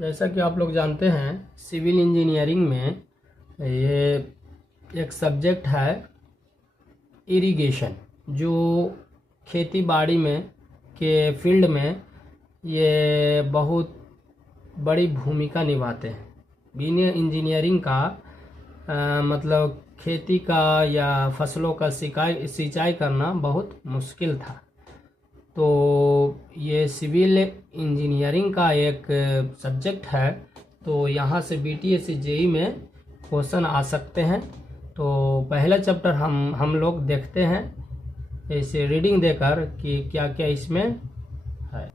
जैसा कि आप लोग जानते हैं, सिविल इंजीनियरिंग में ये एक सब्जेक्ट है इरिगेशन, जो खेती बाड़ी में के फील्ड में ये बहुत बड़ी भूमिका निभाते हैं। बिना इंजीनियरिंग का मतलब खेती का या फसलों का सिंचाई करना बहुत मुश्किल था। तो ये सिविल इंजीनियरिंग का एक सब्जेक्ट है, तो यहाँ से बीटीएस जेई में क्वेश्चन आ सकते हैं। तो पहला चैप्टर हम लोग देखते हैं इसे रीडिंग देकर कि क्या क्या इसमें है।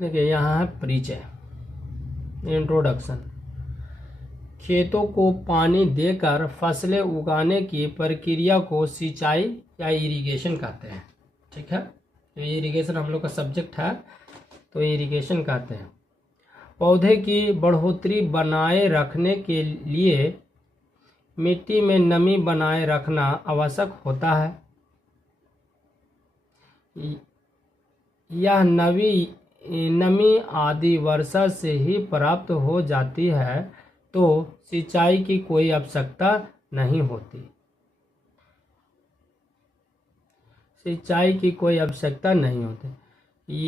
देखिए, यहाँ है परिचय, इंट्रोडक्शन। खेतों को पानी देकर फसलें उगाने की प्रक्रिया को सिंचाई या इरिगेशन कहते हैं। ठीक है, तो इरिगेशन हम लोग का सब्जेक्ट है, तो इरिगेशन कहते हैं। पौधे की बढ़ोतरी बनाए रखने के लिए मिट्टी में नमी बनाए रखना आवश्यक होता है। यह नमी आदि वर्षा से ही प्राप्त हो जाती है, तो सिंचाई की कोई आवश्यकता नहीं होती। सिंचाई की कोई आवश्यकता नहीं होती।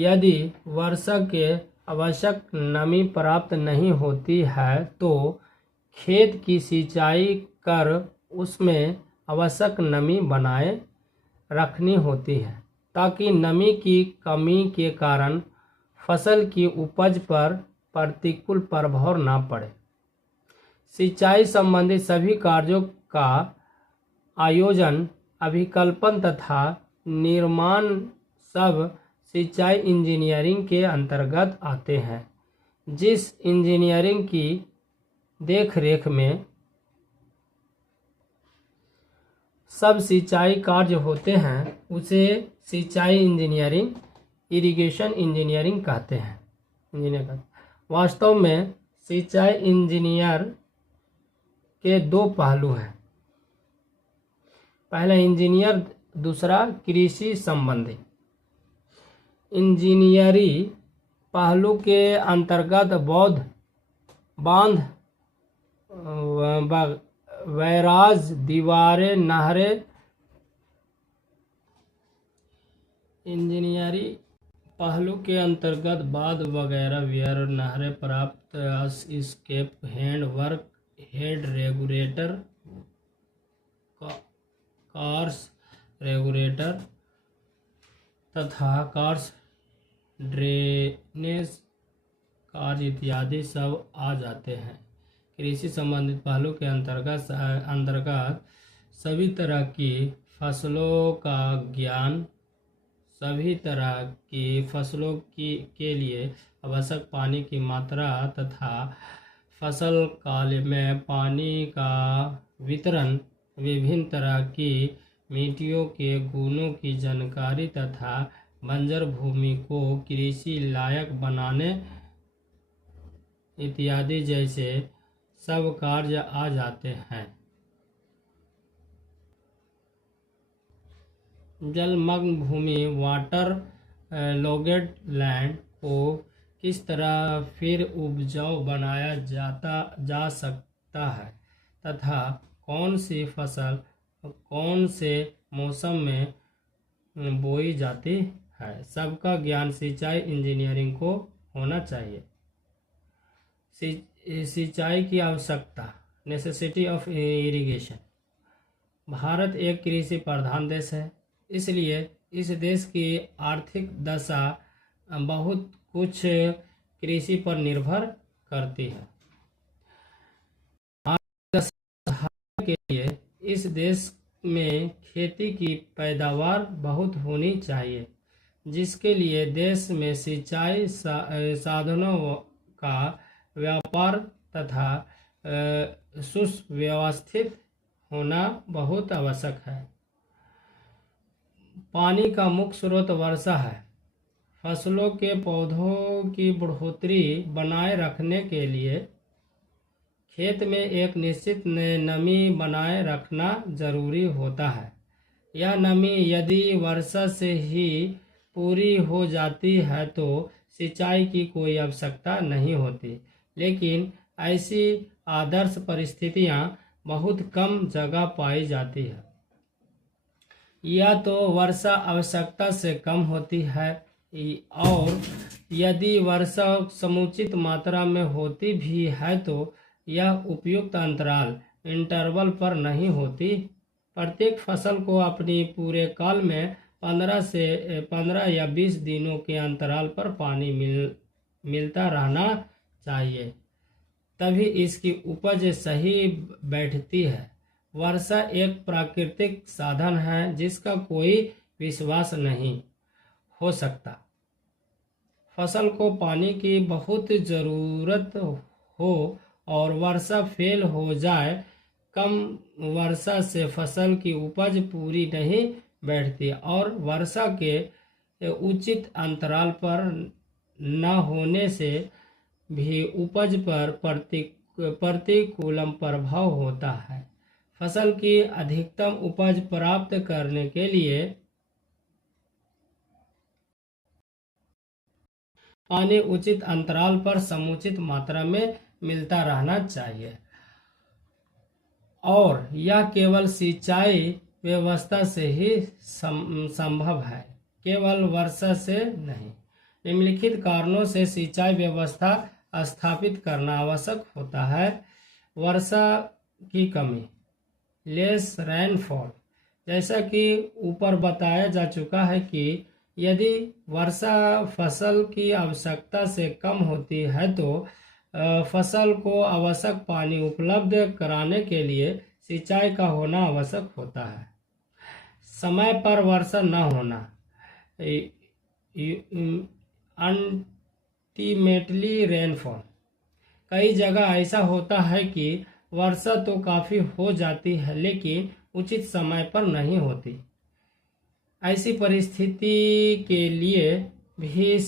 यदि वर्षा के आवश्यक नमी प्राप्त नहीं होती है, तो खेत की सिंचाई कर उसमें आवश्यक नमी बनाए रखनी होती है, ताकि नमी की कमी के कारण फसल की उपज पर प्रतिकूल प्रभाव न पड़े। सिंचाई संबंधी सभी कार्यों का आयोजन, अभिकल्पन तथा निर्माण सब सिंचाई इंजीनियरिंग के अंतर्गत आते हैं। जिस इंजीनियरिंग की देखरेख में सब सिंचाई कार्य होते हैं, उसे सिंचाई इंजीनियरिंग, इरिगेशन इंजीनियरिंग कहते हैं। वास्तव में सिंचाई इंजीनियर के दो पहलू हैं। पहला इंजीनियर, दूसरा कृषि संबंधी। इंजीनियरी पहलू के अंतर्गत बांध, बैराज, दीवारें, नहरें। इंजीनियरी पहलू के अंतर्गत बांध वगैरह नहरें, प्राप्त escape, hand work, head regulator, cars regulator तथा कार्स ड्रेनेज कार्य इत्यादि सब आ जाते हैं। कृषि संबंधित पहलू के अंतर्गत सभी तरह की फसलों का ज्ञान, सभी तरह की फसलों के लिए आवश्यक पानी की मात्रा तथा फसल काल में पानी का वितरण, विभिन्न तरह की मिट्टियों के गुणों की जानकारी तथा बंजर भूमि को कृषि लायक बनाने इत्यादि जैसे सब कार्य आ जाते हैं। जलमग्न भूमि, वाटर लॉग्ड लैंड को किस तरह फिर उपजाऊ बनाया जा सकता है तथा कौन सी फसल कौन से मौसम में बोई जाती है, सबका ज्ञान सिंचाई इंजीनियरिंग को होना चाहिए। सिंचाई की आवश्यकता, नेसेसिटी ऑफ इरिगेशन। भारत एक कृषि प्रधान देश है, इसलिए इस देश की आर्थिक दशा बहुत कुछ कृषि पर निर्भर करती है। के लिए इस देश में खेती की पैदावार बहुत होनी चाहिए, जिसके लिए देश में सिंचाई साधनों का व्यापार तथा सुव्यवस्थित होना बहुत आवश्यक है। पानी का मुख्य स्रोत वर्षा है। फसलों के पौधों की बढ़ोतरी बनाए रखने के लिए खेत में एक निश्चित नमी बनाए रखना जरूरी होता है। यह नमी यदि वर्षा से ही पूरी हो जाती है तो सिंचाई की कोई आवश्यकता नहीं होती, लेकिन ऐसी आदर्श परिस्थितियां बहुत कम जगह पाई जाती है। या तो वर्षा आवश्यकता से कम होती है, और यदि वर्षा समुचित मात्रा में होती भी है तो यह उपयुक्त अंतराल इंटरवल पर नहीं होती। प्रत्येक फसल को अपनी पूरे काल में 15 या 20 दिनों के अंतराल पर पानी मिलता रहना चाहिए, तभी इसकी उपज सही बैठती है। वर्षा एक प्राकृतिक साधन है जिसका कोई विश्वास नहीं हो सकता। फसल को पानी की बहुत ज़रूरत हो और वर्षा फेल हो जाए, कम वर्षा से फसल की उपज पूरी नहीं बैठती, और वर्षा के उचित अंतराल पर न होने से भी उपज पर प्रतिकूल प्रभाव होता है। फसल की अधिकतम उपज प्राप्त करने के लिए पानी उचित अंतराल पर समुचित मात्रा में मिलता रहना चाहिए, और यह केवल सिंचाई व्यवस्था से ही संभव है, केवल वर्षा से नहीं। निम्नलिखित कारणों से सिंचाई व्यवस्था स्थापित करना आवश्यक होता है। वर्षा की कमी, लेस रेनफॉल। जैसा कि ऊपर बताया जा चुका है कि यदि वर्षा फसल की आवश्यकता से कम होती है तो फसल को आवश्यक पानी उपलब्ध कराने के लिए सिंचाई का होना आवश्यक होता है। समय पर वर्षा न होना, अल्टीमेटली रेनफॉल। कई जगह ऐसा होता है कि वर्षा तो काफ़ी हो जाती है लेकिन उचित समय पर नहीं होती। ऐसी परिस्थिति के लिए भी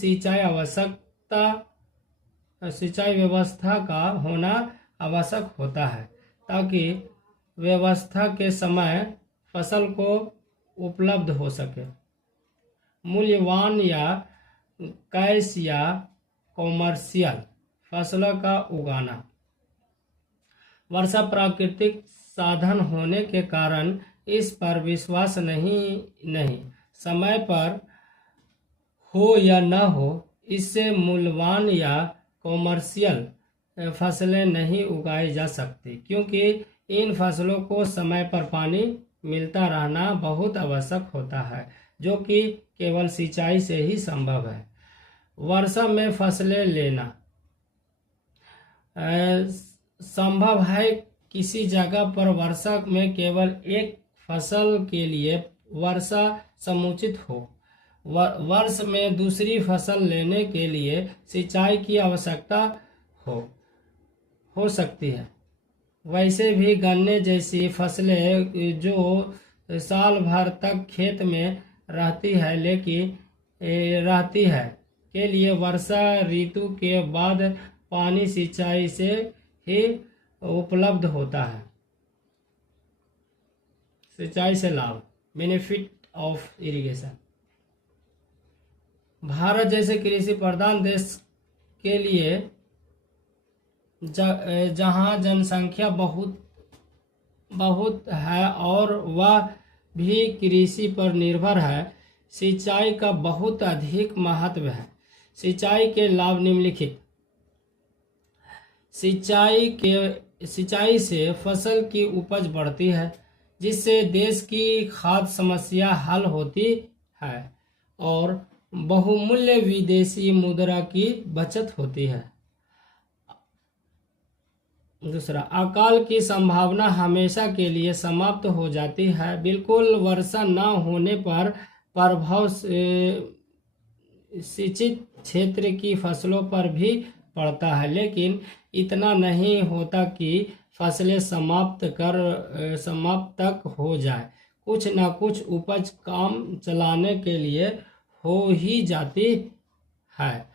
सिंचाई व्यवस्था का होना आवश्यक होता है, ताकि व्यवस्था के समय फसल को उपलब्ध हो सके। मूल्यवान या कैश या कॉमर्शियल फसलों का उगाना। वर्षा प्राकृतिक साधन होने के कारण इस पर विश्वास नहीं समय पर हो या न हो, इससे मूल्यवान या कॉमर्शियल फसलें नहीं उगाई जा सकती, क्योंकि इन फसलों को समय पर पानी मिलता रहना बहुत आवश्यक होता है, जो कि केवल सिंचाई से ही संभव है। वर्षा में फसलें लेना संभव है। किसी जगह पर वर्षा में केवल एक फसल के लिए वर्षा समुचित हो, वर्ष में दूसरी फसल लेने के लिए सिंचाई की आवश्यकता हो सकती है। वैसे भी गन्ने जैसी फसलें जो साल भर तक खेत में रहती है के लिए वर्षा ऋतु के बाद पानी सिंचाई से ही उपलब्ध होता है। सिंचाई से लाभ, बेनिफिट ऑफ इरिगेशन। भारत जैसे कृषि प्रधान देश के लिए जहां जनसंख्या बहुत है और वह भी कृषि पर निर्भर है, सिंचाई का बहुत अधिक महत्व है। सिंचाई के लाभ निम्नलिखित। सिंचाई से फसल की उपज बढ़ती है, जिससे देश की खाद्य समस्या हल होती है और बहुमूल्य विदेशी मुद्रा की बचत होती है। दूसरा, अकाल की संभावना हमेशा के लिए समाप्त हो जाती है। बिल्कुल वर्षा न होने पर प्रभाव सिंचित क्षेत्र की फसलों पर भी पड़ता है, लेकिन इतना नहीं होता कि फसलें समाप्त तक हो जाए। कुछ न कुछ उपज काम चलाने के लिए हो ही जाती है।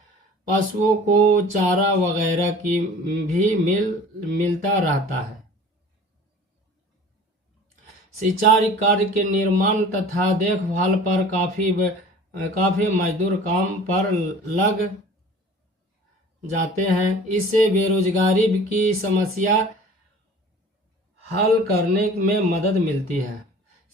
पशुओं को चारा वगैरह की भी मिलता रहता है। सिंचाई कार्य के निर्माण तथा देखभाल पर काफ़ी काफ़ी मजदूर काम पर लग जाते हैं। इससे बेरोजगारी की समस्या हल करने में मदद मिलती है।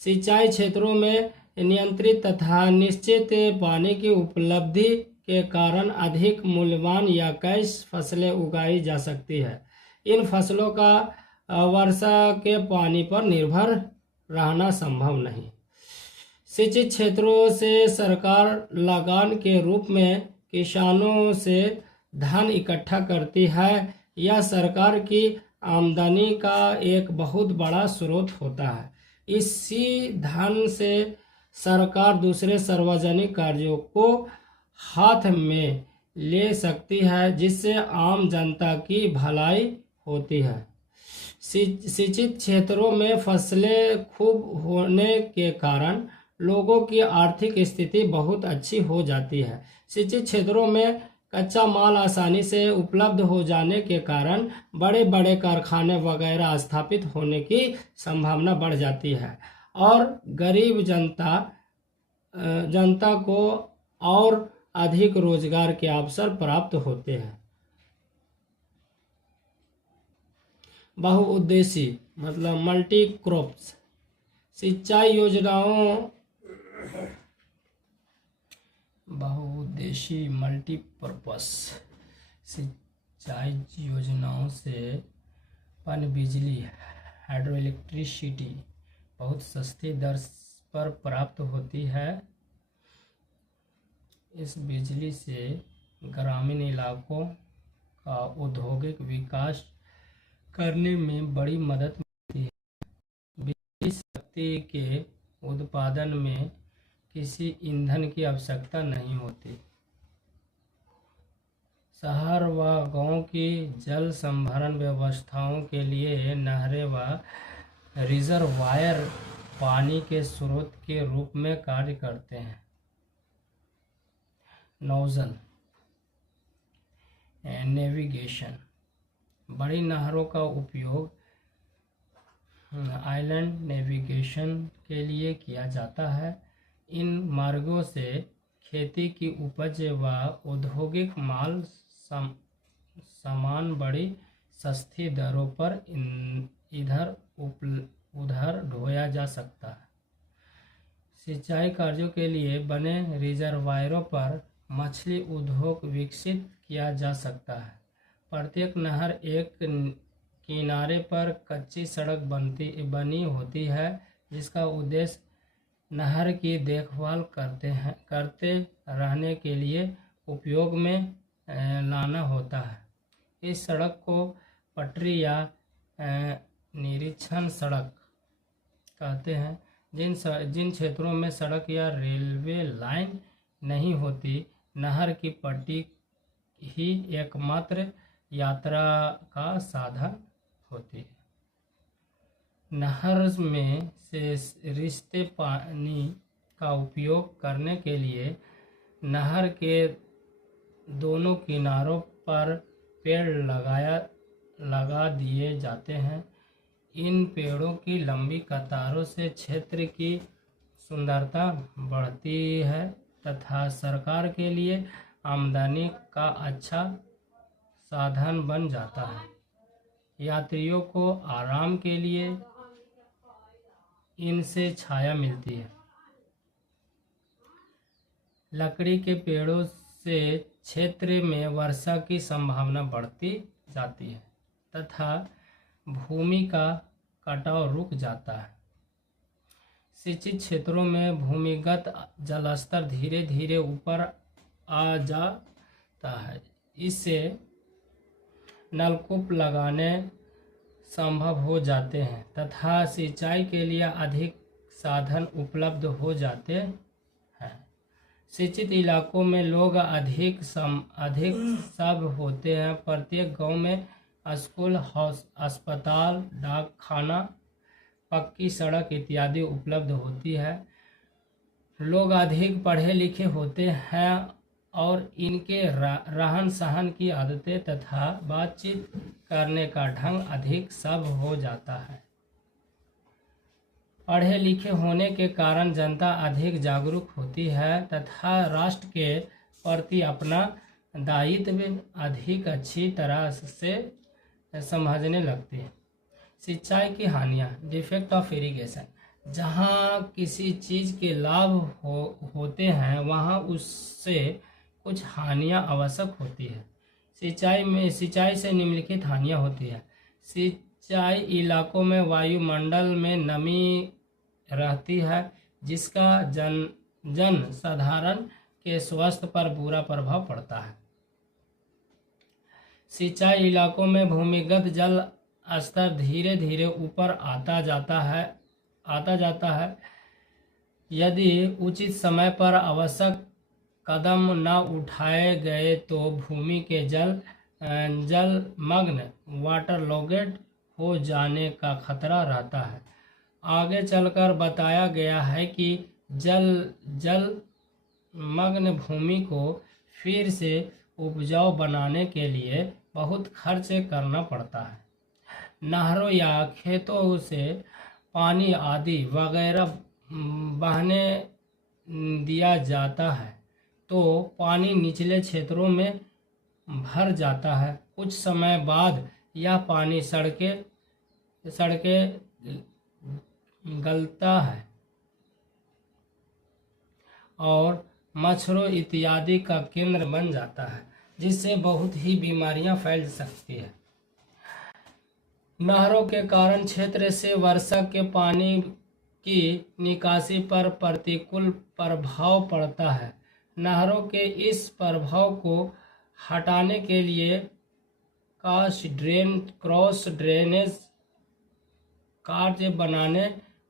सिंचाई क्षेत्रों में नियंत्रित तथा निश्चित पानी की उपलब्धि के कारण अधिक मूल्यवान या कई फसलें उगाई जा सकती है। इन फसलों का वर्षा के पानी पर निर्भर रहना संभव नहीं। सिंचित क्षेत्रों से सरकार लगान के रूप में किसानों से धन इकट्ठा करती है। यह सरकार की आमदनी का एक बहुत बड़ा स्रोत होता है। इसी धन से सरकार दूसरे सार्वजनिक कार्यों को हाथ में ले सकती है, जिससे आम जनता की भलाई होती है। सिंचित क्षेत्रों में फसलें खूब होने के कारण लोगों की आर्थिक स्थिति बहुत अच्छी हो जाती है। सिंचित क्षेत्रों में कच्चा माल आसानी से उपलब्ध हो जाने के कारण बड़े बड़े कारखाने वगैरह स्थापित होने की संभावना बढ़ जाती है और गरीब जनता को और अधिक रोजगार के अवसर प्राप्त होते हैं। बहुउद्देशीय मतलब मल्टी क्रॉप्स सिंचाई योजनाओं बहुउद्देशीय मल्टीपर्पस सिंचाई योजनाओं से पनबिजली हाइड्रो इलेक्ट्रिसिटी बहुत सस्ती दर पर प्राप्त होती है। इस बिजली से ग्रामीण इलाकों का औद्योगिक विकास करने में बड़ी मदद मिलती है। बिजली शक्ति के उत्पादन में किसी ईंधन की आवश्यकता नहीं होती। शहर व गांव की जल संभरण व्यवस्थाओं के लिए नहरें व रिजर्वायर पानी के स्रोत के रूप में कार्य करते हैं। नोजल नेविगेशन बड़ी नहरों का उपयोग आइलैंड नेविगेशन के लिए किया जाता है। इन मार्गों से खेती की उपज व औद्योगिक माल सामान बड़ी सस्ती दरों पर इधर उधर ढोया जा सकता है। सिंचाई कार्यों के लिए बने रिजर्वायरों पर मछली उद्योग विकसित किया जा सकता है। प्रत्येक नहर एक किनारे पर कच्ची सड़क बनी होती है, जिसका उद्देश्य नहर की देखभाल करते रहने के लिए उपयोग में लाना होता है। इस सड़क को पटरी या निरीक्षण सड़क कहते हैं। जिन क्षेत्रों में सड़क या रेलवे लाइन नहीं होती, नहर की पट्टी ही एकमात्र यात्रा का साधन होती है। नहर में से रिश्ते पानी का उपयोग करने के लिए नहर के दोनों किनारों पर पेड़ लगा दिए जाते हैं। इन पेड़ों की लंबी कतारों से क्षेत्र की सुंदरता बढ़ती है तथा सरकार के लिए आमदनी का अच्छा साधन बन जाता है। यात्रियों को आराम के लिए इनसे छाया मिलती है। लकड़ी के पेड़ों से क्षेत्र में वर्षा की संभावना बढ़ती जाती है तथा भूमि का कटाव रुक जाता है। सिंचित क्षेत्रों में भूमिगत जलस्तर धीरे धीरे ऊपर आ जाता है। इससे नलकूप लगाने संभव हो जाते हैं तथा सिंचाई के लिए अधिक साधन उपलब्ध हो जाते हैं। सिंचित इलाकों में लोग अधिक सब होते हैं। प्रत्येक गांव में स्कूल, अस्पताल, डाकखाना, पक्की सड़क इत्यादि उपलब्ध होती है। लोग अधिक पढ़े लिखे होते हैं और इनके रहन सहन की आदतें तथा बातचीत करने का ढंग अधिक सब हो जाता है। पढ़े लिखे होने के कारण जनता अधिक जागरूक होती है तथा राष्ट्र के प्रति अपना दायित्व अधिक अच्छी तरह से समझने लगती है। सिंचाई की हानियाँ, डिफेक्ट ऑफ इरिगेशन। जहाँ किसी चीज़ के लाभ होते हैं वहाँ उससे कुछ हानियाँ आवश्यक होती है। सिंचाई से निम्नलिखित हानियाँ होती है। सिंचाई इलाकों में वायुमंडल में नमी रहती है जिसका जन साधारण के स्वास्थ्य पर बुरा प्रभाव पड़ता है। सिंचाई इलाकों में भूमिगत जल स्तर धीरे धीरे ऊपर आता जाता है। यदि उचित समय पर आवश्यक कदम न उठाए गए तो भूमि के जलमग्न वाटरलॉग्ड हो जाने का खतरा रहता है। आगे चलकर बताया गया है कि जलमग्न भूमि को फिर से उपजाऊ बनाने के लिए बहुत खर्च करना पड़ता है। नहरों या खेतों से पानी आदि वगैरह बहने दिया जाता है तो पानी निचले क्षेत्रों में भर जाता है। कुछ समय बाद यह पानी सड़कें गलता है और मच्छरों इत्यादि का केंद्र बन जाता है जिससे बहुत ही बीमारियां फैल सकती है। नहरों के कारण क्षेत्र से वर्षा के पानी की निकासी पर प्रतिकूल प्रभाव पड़ता है। नहरों के इस प्रभाव को हटाने के लिए क्रॉस ड्रेनेज कार्य बनाने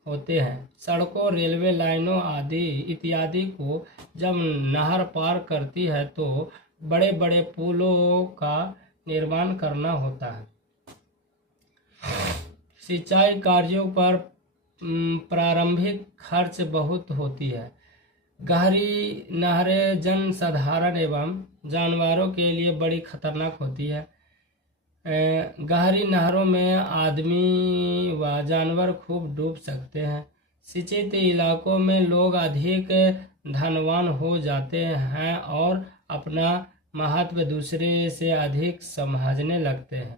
होते हैं। सड़कों, रेलवे लाइनों आदि इत्यादि को जब नहर पार करती है तो बड़े बड़े पुलों का निर्माण करना होता है। सिंचाई कार्यों पर प्रारंभिक खर्च बहुत होती है। गहरी नहरें जन साधारण एवं जानवरों के लिए बड़ी खतरनाक होती है। गहरी नहरों में आदमी व जानवर खूब डूब सकते हैं। सिंचित इलाकों में लोग अधिक धनवान हो जाते हैं और अपना महत्व दूसरे से अधिक समझने लगते हैं।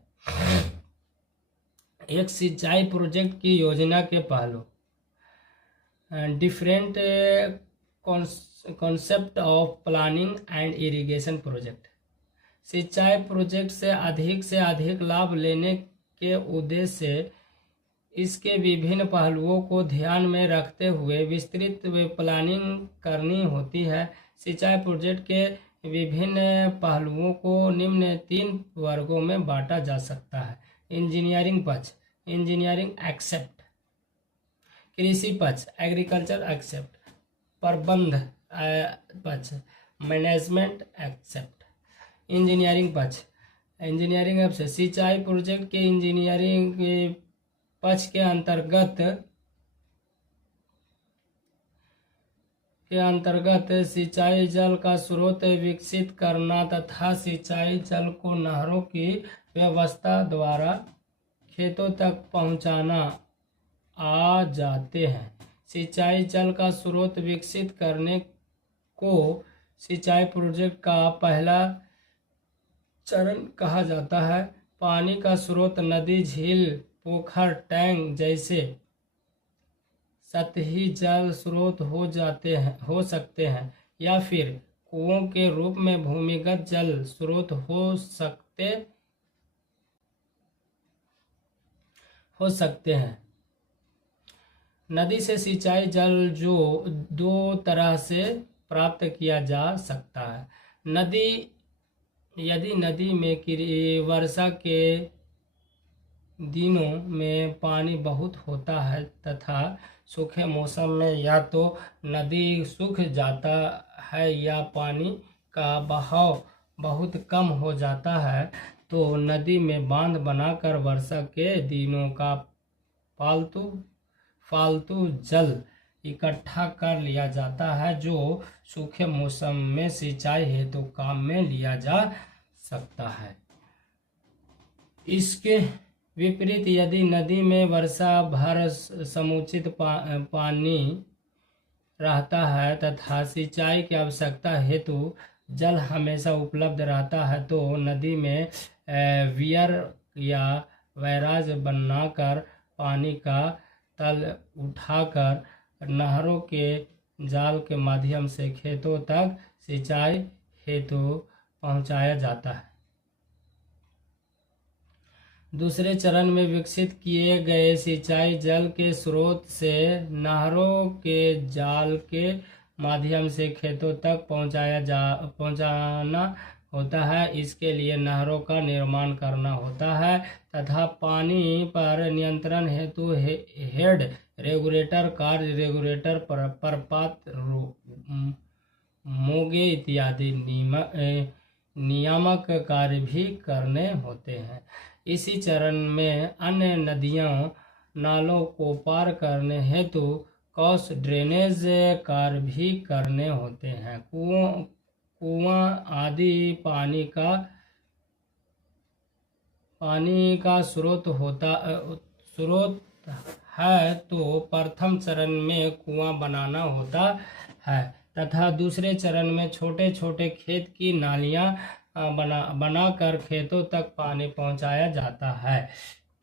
एक सिंचाई प्रोजेक्ट की योजना के पहलू, different concept of planning and irrigation project. सिंचाई प्रोजेक्ट से अधिक लाभ लेने के उद्देश्य से इसके विभिन्न पहलुओं को ध्यान में रखते हुए विस्तृत प्लानिंग करनी होती है। सिंचाई प्रोजेक्ट के विभिन्न पहलुओं को निम्न 3 वर्गों में बांटा जा सकता है। इंजीनियरिंग पक्ष, इंजीनियरिंग एक्सेप्ट। कृषि पक्ष, एग्रीकल्चर एक्सेप्ट। प्रबंध पक्ष, मैनेजमेंट एक्सेप्ट। इंजीनियरिंग पक्ष, इंजीनियरिंग पक्ष। सिंचाई प्रोजेक्ट के इंजीनियरिंग पक्ष के अंतर्गत सिंचाई जल का स्रोत विकसित करना तथा सिंचाई जल को नहरों की व्यवस्था द्वारा खेतों तक पहुंचाना आ जाते हैं। सिंचाई जल का स्रोत विकसित करने को सिंचाई प्रोजेक्ट का पहला चरण कहा जाता है। पानी का स्रोत नदी, झील, पोखर, टैंक जैसे सतही जल स्रोत हो सकते हैं या फिर कुओं के रूप में भूमिगत जल स्रोत हो सकते हैं। नदी से सिंचाई जल जो 2 तरह से प्राप्त किया जा सकता है। यदि नदी में वर्षा के दिनों में पानी बहुत होता है तथा सूखे मौसम में या तो नदी सूख जाता है या पानी का बहाव बहुत कम हो जाता है तो नदी में बांध बनाकर वर्षा के दिनों का फालतू जल इकट्ठा कर लिया जाता है जो सूखे मौसम में सिंचाई हेतु काम में लिया जा सकता है। विपरीत, यदि नदी में वर्षा भर समुचित पानी रहता है तथा सिंचाई की आवश्यकता हेतु जल हमेशा उपलब्ध रहता है, तो नदी में वियर या बैराज बनाकर पानी का तल उठाकर नहरों के जाल के माध्यम से खेतों तक सिंचाई हेतु पहुंचाया जाता है। दूसरे चरण में विकसित किए गए सिंचाई जल के स्रोत से नहरों के जाल के माध्यम से खेतों तक पहुंचाना होता है। इसके लिए नहरों का निर्माण करना होता है तथा पानी पर नियंत्रण हेतु हेड रेगुलेटर, कार्य रेगुलेटर, प्रपात, मोगे इत्यादि नियामक कार्य भी करने होते हैं। इसी चरण में अन्य नदियों नालों को पार करने हेतु क्रॉस ड्रेनेज कार्य भी करने होते हैं। कुआं आदि पानी का स्रोत है, तो प्रथम चरण में कुआं बनाना होता है तथा दूसरे चरण में छोटे छोटे खेत की नालियां बनाकर खेतों तक पानी पहुंचाया जाता है।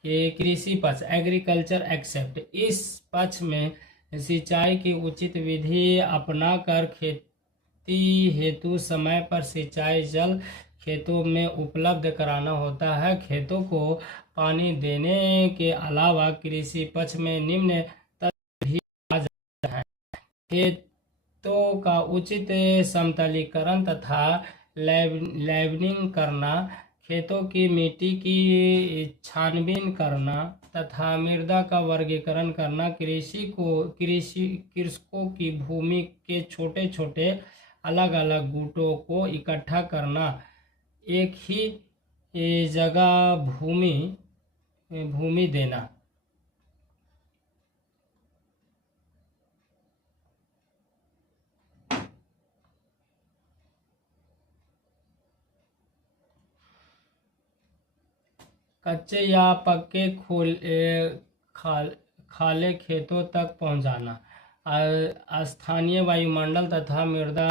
कि कृषि पक्ष, एग्रीकल्चर एक्सेप्ट, इस पक्ष में सिंचाई की उचित विधि अपनाकर खेती हेतु समय पर सिंचाई जल खेतों में उपलब्ध कराना होता है। खेतों को पानी देने के अलावा कृषि पक्ष में निम्न तत्व भी आ जाते हैं। खेतों का उचित समतलीकरण तथा लेवलिंग करना, खेतों की मिट्टी की छानबीन करना तथा मृदा का वर्गीकरण करना, कृषकों की भूमि के छोटे छोटे अलग अलग गुटों को इकट्ठा करना, एक ही जगह भूमि देना। कच्चे या पक्के खाले खेतों तक पहुंचाना, स्थानीय वायुमंडल तथा मृदा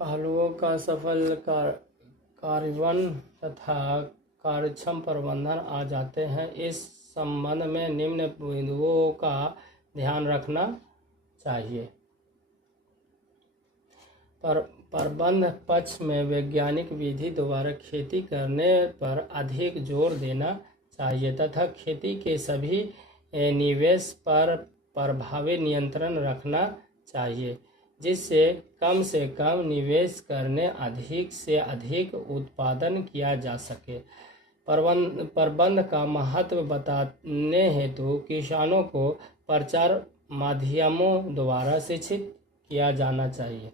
पहलुओं का सफल कार्यान्वयन तथा कार्यक्षम प्रबंधन आ जाते हैं। इस संबंध में निम्न बिंदुओं का ध्यान रखना चाहिए। प्रबंध पक्ष में वैज्ञानिक विधि द्वारा खेती करने पर अधिक जोर देना चाहिए तथा खेती के सभी निवेश पर प्रभावी नियंत्रण रखना चाहिए, जिससे कम से कम निवेश करने अधिक से अधिक उत्पादन किया जा सके। प्रबंध का महत्व बताने हेतु किसानों को प्रचार माध्यमों द्वारा शिक्षित किया जाना चाहिए।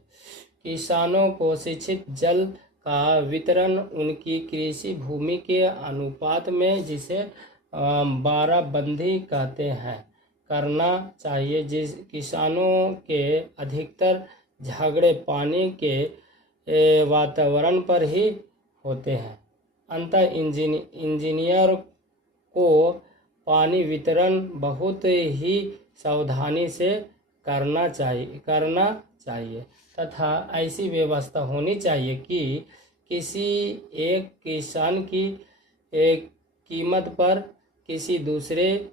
किसानों को शिक्षित जल का वितरण उनकी कृषि भूमि के अनुपात में, जिसे बाराबंदी कहते हैं, करना चाहिए। जिस किसानों के अधिकतर झगड़े पानी के वातावरण पर ही होते हैं। अंततः इंजीनियर को पानी वितरण बहुत ही सावधानी से करना चाहिए तथा ऐसी व्यवस्था होनी चाहिए कि किसी एक किसान की कीमत पर किसी दूसरे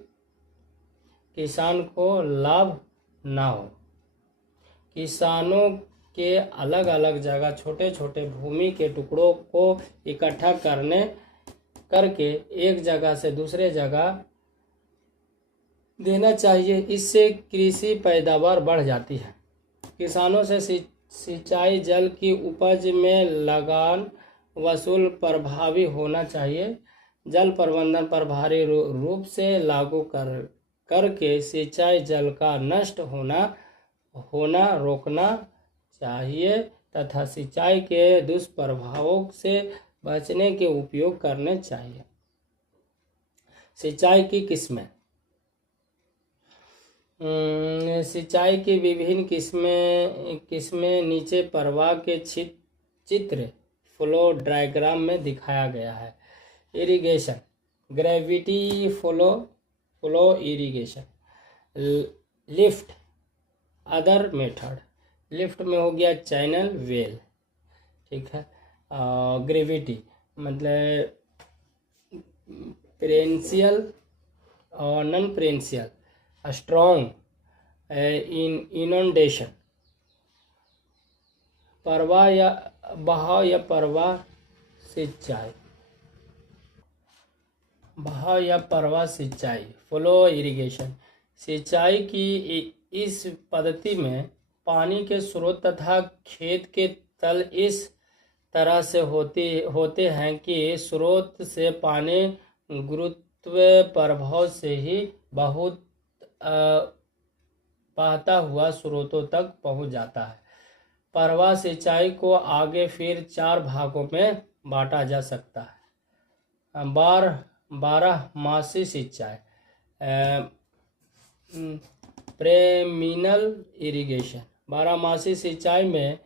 किसान को लाभ ना हो। किसानों के अलग अलग जगह छोटे छोटे भूमि के टुकड़ों को इकट्ठा करके एक जगह से दूसरे जगह देना चाहिए। इससे कृषि पैदावार बढ़ जाती है। किसानों से सिंचाई जल की उपज में लगान वसूल प्रभावी होना चाहिए। जल प्रबंधन प्रभावी रूप से लागू करके सिंचाई जल का नष्ट होना रोकना चाहिए तथा सिंचाई के दुष्प्रभावों से बचने के उपयोग करने चाहिए। सिंचाई की किस्में। सिंचाई की विभिन्न किस्में नीचे प्रवाह के चित्र फ्लो डायग्राम में दिखाया गया है। Irrigation, gravity flow irrigation, lift, other method. Lift में हो गया चैनल, वेल, ठीक है। ग्रेविटी मतलब पेरेंशियल और नॉन पेरेंशियल, स्ट्रॉन्ग इनोंडेशन, प्रवाह या बहाव या प्रवाह सिंचाई, बहाव या प्रवाह सिंचाई, फ्लो इरिगेशन। सिंचाई की इस पद्धति में पानी के स्रोत तथा खेत के तल इस तरह से होते हैं कि स्रोत से पानी गुरुत्व प्रभाव से ही बहुत बहता हुआ स्रोतों तक पहुंच जाता है। प्रवाह सिंचाई को आगे फिर 4 भागों में बांटा जा सकता है। बारहमासी सिंचाई, पेरेनियल इरिगेशन। बारहमासी सिंचाई में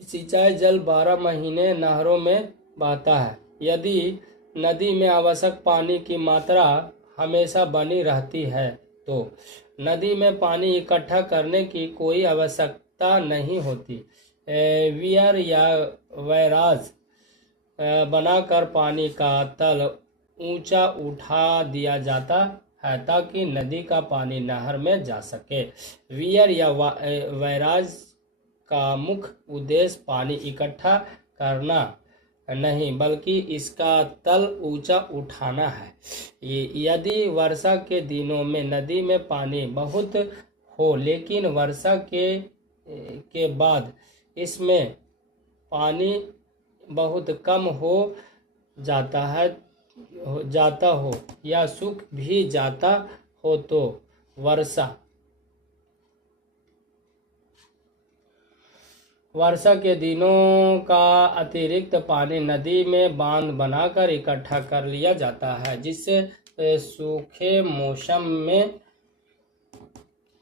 सिंचाई जल 12 महीने नहरों में बहता है। यदि नदी में आवश्यक पानी की मात्रा हमेशा बनी रहती है तो नदी में पानी इकट्ठा करने की कोई आवश्यकता नहीं होती। वियर या वैराज बनाकर पानी का तल ऊंचा उठा दिया जाता है ताकि नदी का पानी नहर में जा सके। वियर या वैराज का मुख्य उद्देश्य पानी इकट्ठा करना नहीं बल्कि इसका तल ऊंचा उठाना है। यदि वर्षा के दिनों में नदी में पानी बहुत हो लेकिन वर्षा के बाद इसमें पानी बहुत कम हो जाता हो या सूख भी जाता हो तो वर्षा के दिनों का अतिरिक्त पानी नदी में बांध बनाकर इकट्ठा कर लिया जाता है, जिससे सूखे मौसम में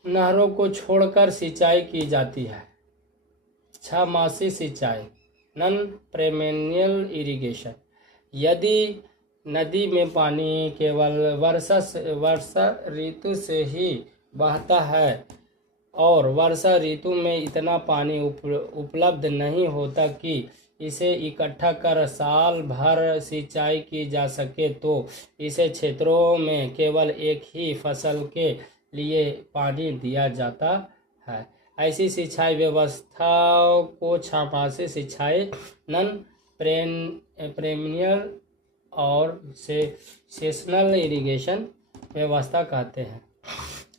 नहरों को छोड़कर सिंचाई की जाती है। 6 मासी सिंचाई, नॉन पेरेनियल इरिगेशन। यदि नदी में पानी केवल वर्षा ऋतु से ही बहता है और वर्षा ऋतु में इतना पानी उपलब्ध नहीं होता कि इसे इकट्ठा कर साल भर सिंचाई की जा सके, तो इसे क्षेत्रों में केवल एक ही फसल के लिए पानी दिया जाता है। ऐसी सिंचाई व्यवस्थाओं को छापासी सिंचाई, नॉन पेरेनियल और सेशनल इरिगेशन व्यवस्था कहते हैं,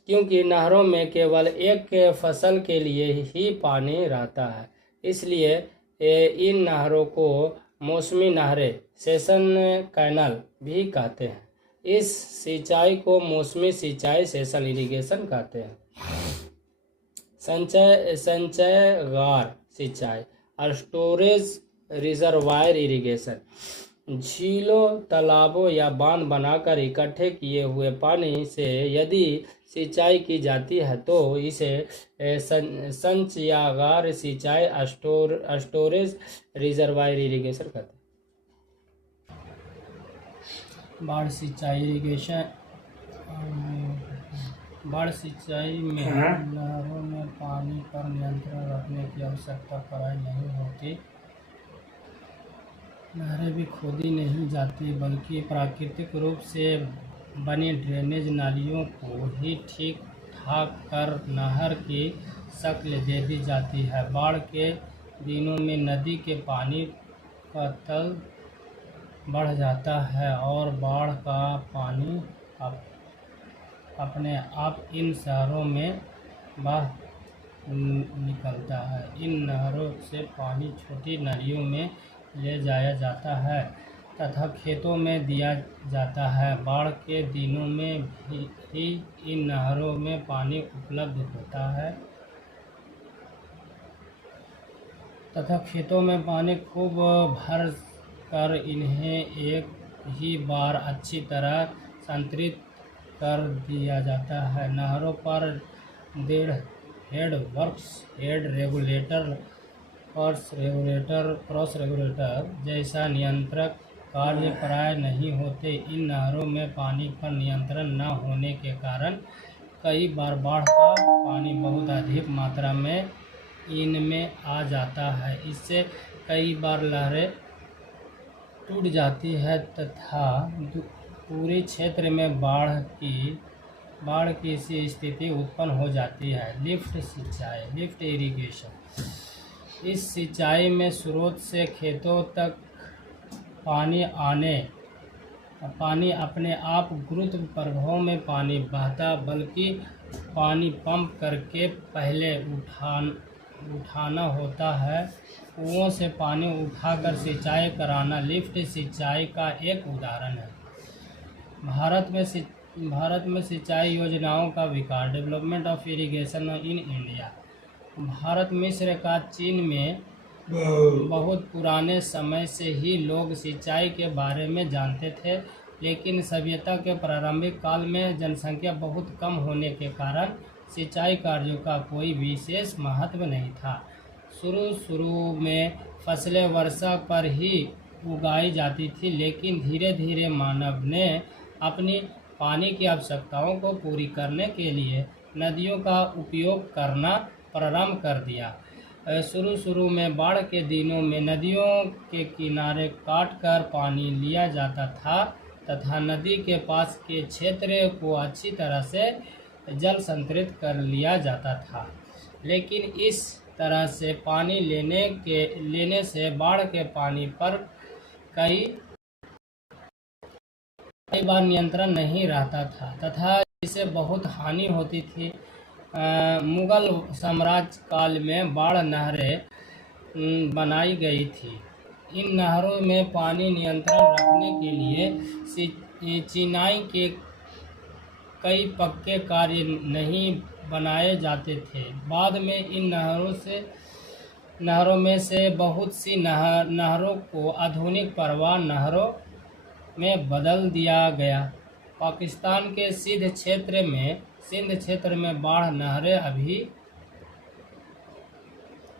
क्योंकि नहरों में केवल एक फसल के लिए ही पानी रहता है। इसलिए इन नहरों को मौसमी नहरें, सेशन कैनल भी कहते हैं। इस सिंचाई को मौसमी सिंचाई, सेशन इरिगेशन कहते हैं। संचयगार सिंचाई, स्टोरेज रिजर्वायर इरिगेशन, झीलों, तालाबों या बांध बनाकर इकट्ठे किए हुए पानी से यदि सिंचाई की जाती है तो इसे संचयागार सिंचाई, स्टोरेज रिजर्वायर इरिगेशन कहते हैं। बाढ़ सिंचाई इरिगेशन। बाढ़ सिंचाई में नहरों में पानी पर नियंत्रण रखने की आवश्यकता पड़ाई नहीं होती। नहरें भी खोदी नहीं जाती, बल्कि प्राकृतिक रूप से बनी ड्रेनेज नालियों को ही ठीक ठाक कर नहर की शक्ल दे दी जाती है। बाढ़ के दिनों में नदी के पानी का तल बढ़ जाता है और बाढ़ का पानी अपने आप इन शहरों में बह निकलता है। इन नहरों से पानी छोटी नदियों में ले जाया जाता है तथा खेतों में दिया जाता है। बाढ़ के दिनों में भी इन नहरों में पानी उपलब्ध होता है तथा खेतों में पानी खूब भर कर इन्हें एक ही बार अच्छी तरह संतरित कर दिया जाता है। नहरों पर head works, head regulator, cross regulator जैसा नियंत्रक कार्य प्राय नहीं होते। इन नहरों में पानी पर नियंत्रण न होने के कारण कई बार बाढ़ का पानी बहुत अधिक मात्रा में इनमें आ जाता है। इससे कई बार लहरें टूट जाती है तथा पूरे क्षेत्र में बाढ़ की सी स्थिति उत्पन्न हो जाती है। लिफ्ट सिंचाई, लिफ्ट इरिगेशन। इस सिंचाई में स्रोत से खेतों तक पानी अपने आप गुरुत्व प्रभाव में पानी बहता, बल्कि पानी पंप करके पहले उठाना होता है। कुओं से पानी उठाकर सिंचाई कराना लिफ्ट सिंचाई का एक उदाहरण है। भारत में सिंचाई योजनाओं का विकास, development of irrigation in India. Bharat, मिस्र का चीन में बहुत पुराने समय से ही लोग सिंचाई के बारे में जानते थे, लेकिन सभ्यता के प्रारंभिक काल में जनसंख्या बहुत कम होने के कारण सिंचाई कार्यों का कोई विशेष महत्व नहीं था। शुरू में फसलें वर्षा पर ही उगाई जाती थी, लेकिन धीरे धीरे मानव ने अपनी पानी की आवश्यकताओं को पूरी करने के लिए नदियों का उपयोग करना प्रारंभ कर दिया। शुरू में बाढ़ के दिनों में नदियों के किनारे काटकर पानी लिया जाता था तथा नदी के पास के क्षेत्र को अच्छी तरह से जल संतरित कर लिया जाता था। लेकिन इस तरह से पानी लेने से बाढ़ के पानी पर कई बार नियंत्रण नहीं रहता था तथा इससे बहुत हानि होती थी। मुगल साम्राज्य काल में बाढ़ नहरें बनाई गई थी। इन नहरों में पानी नियंत्रण रखने के लिए चिनाई के कई पक्के कार्य नहीं बनाए जाते थे। बाद में इन नहरों में से बहुत सी नहरों को आधुनिक प्रवाह नहरों में बदल दिया गया। पाकिस्तान के सिंध क्षेत्र में बाढ़ नहरें अभी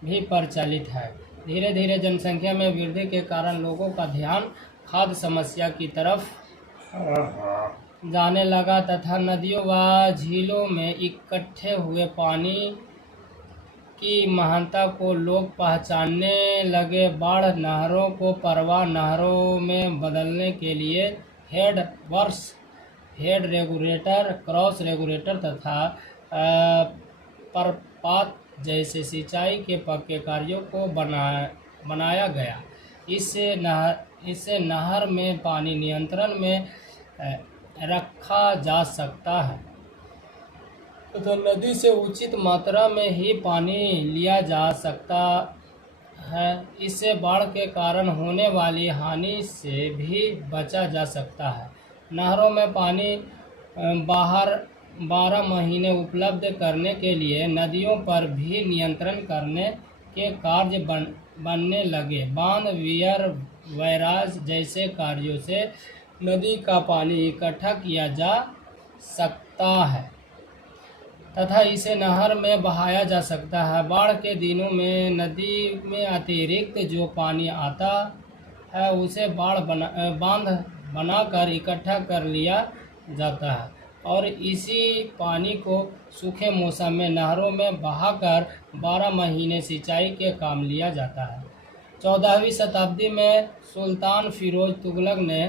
भी प्रचलित है। धीरे धीरे जनसंख्या में वृद्धि के कारण लोगों का ध्यान खाद्य समस्या की तरफ जाने लगा तथा नदियों व झीलों में इकट्ठे हुए पानी की महानता को लोग पहचानने लगे। बाढ़ नहरों को प्रवाह नहरों में बदलने के लिए head works, head regulator, cross regulator तथा परपात जैसे सिंचाई के पक्के कार्यों को बनाया गया। इससे नहर में पानी नियंत्रण में रखा जा सकता है तो नदी से उचित मात्रा में ही पानी लिया जा सकता है। इससे बाढ़ के कारण होने वाली हानि से भी बचा जा सकता है। नहरों में पानी बाहर 12 महीने उपलब्ध करने के लिए नदियों पर भी नियंत्रण करने के कार्य बनने लगे। बांध, वियर, बैराज जैसे कार्यों से नदी का पानी इकट्ठा किया जा सकता है तथा इसे नहर में बहाया जा सकता है। बाढ़ के दिनों में नदी में अतिरिक्त जो पानी आता है उसे बांध बनाकर इकट्ठा कर लिया जाता है और इसी पानी को सूखे मौसम में नहरों में बहाकर 12 महीने सिंचाई के काम लिया जाता है। 14वीं शताब्दी में सुल्तान फिरोज तुगलक ने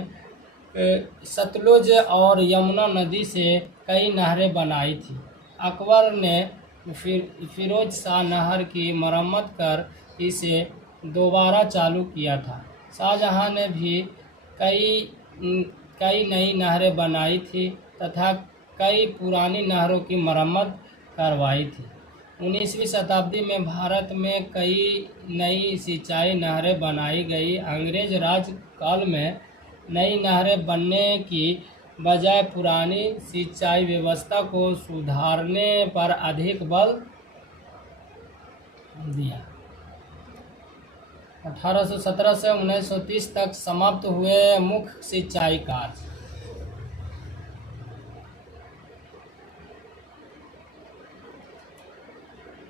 सतलुज और यमुना नदी से कई नहरें बनाई थी। अकबर ने फिरोज शाह नहर की मरम्मत कर इसे दोबारा चालू किया था। शाहजहां ने भी कई नई नहरें बनाई थी तथा कई पुरानी नहरों की मरम्मत करवाई थी। 19वीं शताब्दी में भारत में कई नई सिंचाई नहरें बनाई गई। अंग्रेज राज काल में नई नहरें बनने की बजाय पुरानी सिंचाई व्यवस्था को सुधारने पर अधिक बल दिया। 1817 से 1930 तक समाप्त हुए मुख्य सिंचाई कार्य।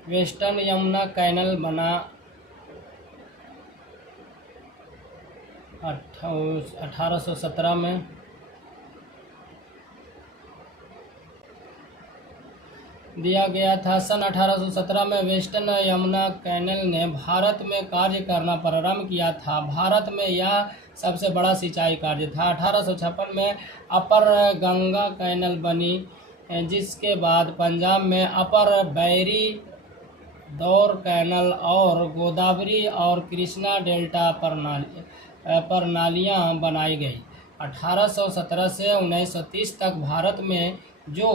वेस्टर्न यमुना कैनल बना 1817 में। दिया गया था। सन 1817 में वेस्टर्न यमुना कैनल ने भारत में कार्य करना प्रारंभ किया था। भारत में यह सबसे बड़ा सिंचाई कार्य था। 1856 में अपर गंगा कैनल बनी, जिसके बाद पंजाब में अपर बैरी दौर कैनल और गोदावरी और कृष्णा डेल्टा प्रणालियाँ बनाई गई। 1817 से 1930 तक भारत में जो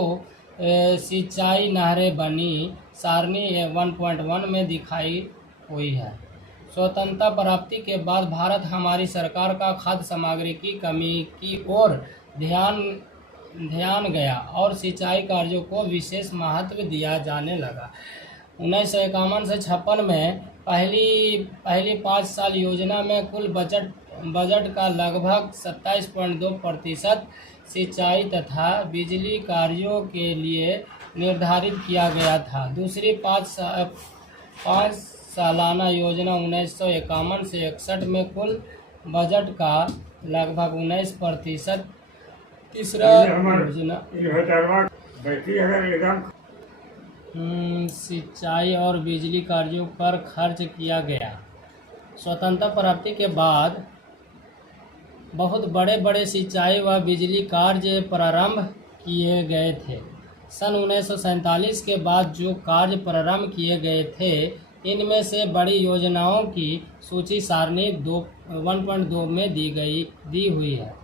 सिंचाई नहरें बनी सारणी 1.1 में दिखाई हुई है। स्वतंत्रता प्राप्ति के बाद भारत हमारी सरकार का खाद्य सामग्री की कमी की ओर ध्यान गया और सिंचाई कार्यों को विशेष महत्व दिया जाने लगा। 1951 से 56 में पहली 5 साल योजना में कुल बजट का लगभग 27.2% सिंचाई तथा बिजली कार्यों के लिए निर्धारित किया गया था। दूसरी 5 सालाना योजना 1951 से 61 में कुल बजट का लगभग 19%। तीसरा योजना सिंचाई और बिजली कार्यों पर खर्च किया गया। स्वतंत्रता प्राप्ति के बाद बहुत बड़े बड़े सिंचाई व बिजली कार्य प्रारंभ किए गए थे। सन 1947 के बाद जो कार्य प्रारंभ किए गए थे, इनमें से बड़ी योजनाओं की सूची सारणी 1.2 में दी हुई है।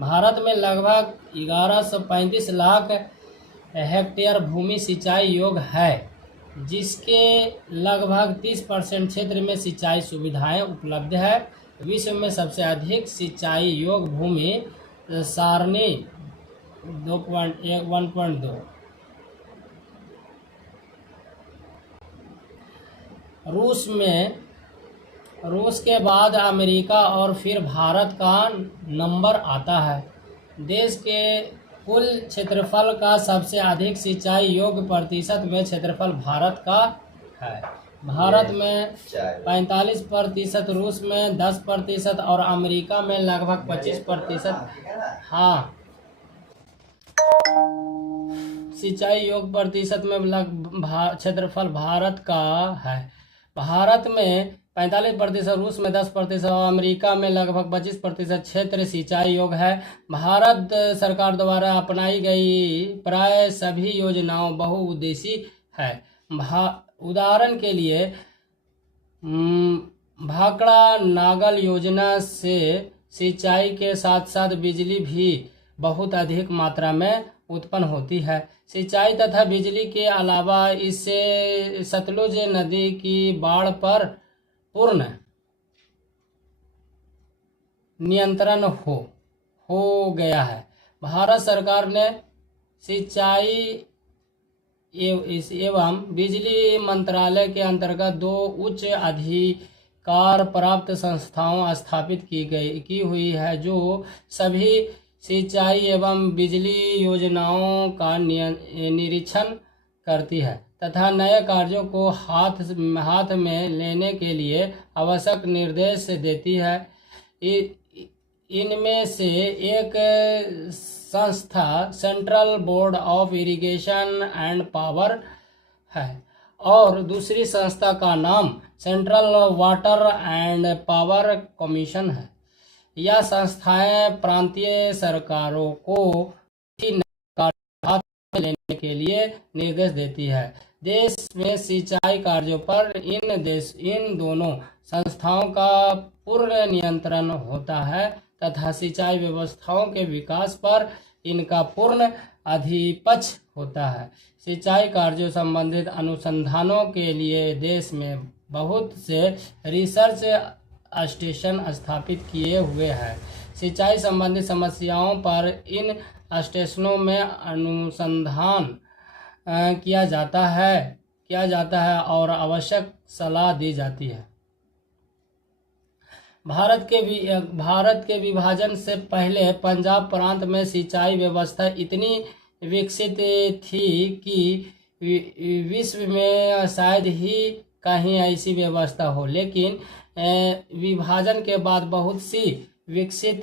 भारत में लगभग 1135 लाख हेक्टेयर भूमि सिंचाई योग्य है, जिसके लगभग 30% क्षेत्र में सिंचाई सुविधाएं उपलब्ध है। विश्व में सबसे अधिक सिंचाई योग्य भूमि सारणी 1.2। रूस के बाद अमेरिका और फिर भारत का नंबर आता है। देश के कुल क्षेत्रफल का सबसे अधिक सिंचाई योग्य प्रतिशत में क्षेत्रफल भारत का है। भारत में 45%, रूस में 10% और अमेरिका में लगभग 25%। हाँ, सिंचाई योग्य प्रतिशत में क्षेत्रफल भारत का है। भारत में 45%, रूस में 10% और अमेरिका में लगभग 25% क्षेत्र सिंचाई योग्य है। भारत सरकार द्वारा अपनाई गई प्राय सभी योजनाओं बहुउद्देशीय है। उदाहरण के लिए भाखड़ा नागल योजना से सिंचाई के साथ साथ बिजली भी बहुत अधिक मात्रा में उत्पन्न होती है। सिंचाई तथा बिजली के अलावा इससे सतलुज नदी की बाढ़ पर पूर्ण नियंत्रण हो गया है। भारत सरकार ने सिंचाई एवं बिजली मंत्रालय के अंतर्गत 2 उच्च अधिकार प्राप्त संस्थाओं स्थापित की हुई है जो सभी सिंचाई एवं बिजली योजनाओं का निरीक्षण करती है तथा नए कार्यों को हाथ में लेने के लिए आवश्यक निर्देश देती है। इनमें से एक संस्था central board of irrigation and power है और दूसरी संस्था का नाम central water and power commission है। यह संस्थाएं प्रांतीय सरकारों को हाथ में लेने के लिए निर्देश देती है। देश में सिंचाई कार्यों पर इन दोनों संस्थाओं का पूर्ण नियंत्रण होता है तथा सिंचाई व्यवस्थाओं के विकास पर इनका पूर्ण आधिपत्य होता है। सिंचाई कार्यों संबंधित अनुसंधानों के लिए देश में बहुत से रिसर्च स्टेशन स्थापित किए हुए हैं। सिंचाई संबंधी समस्याओं पर इन स्टेशनों में अनुसंधान किया जाता है और आवश्यक सलाह दी जाती है। भारत के विभाजन से पहले पंजाब प्रांत में सिंचाई व्यवस्था इतनी विकसित थी कि विश्व में शायद ही कहीं ऐसी व्यवस्था हो, लेकिन विभाजन के बाद बहुत सी विकसित